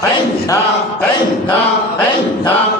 Hey, nah, hey, nah, hey, nah.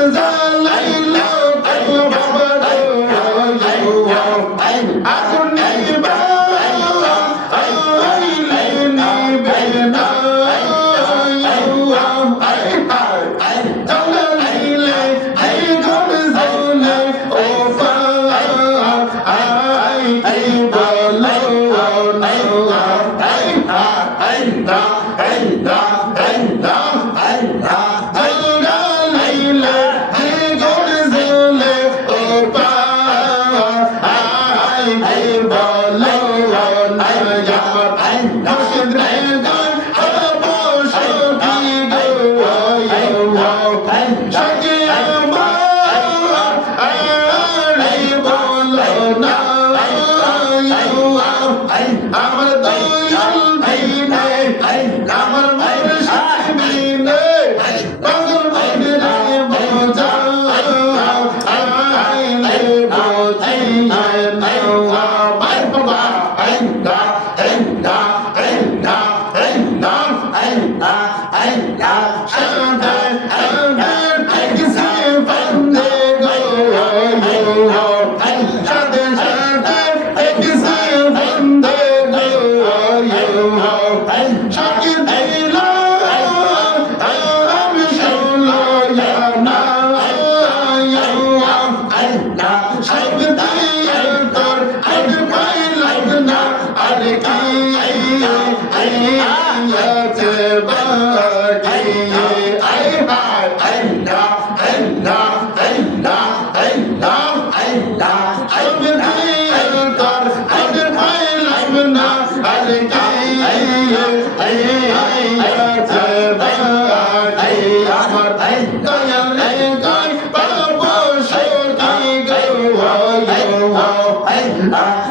is up. Ay, lagay na. আমার তখন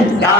Yeah.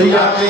সিয়ামি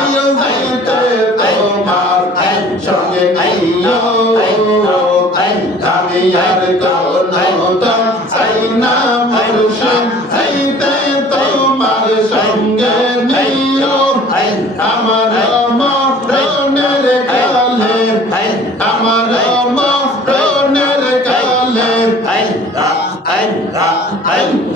I'm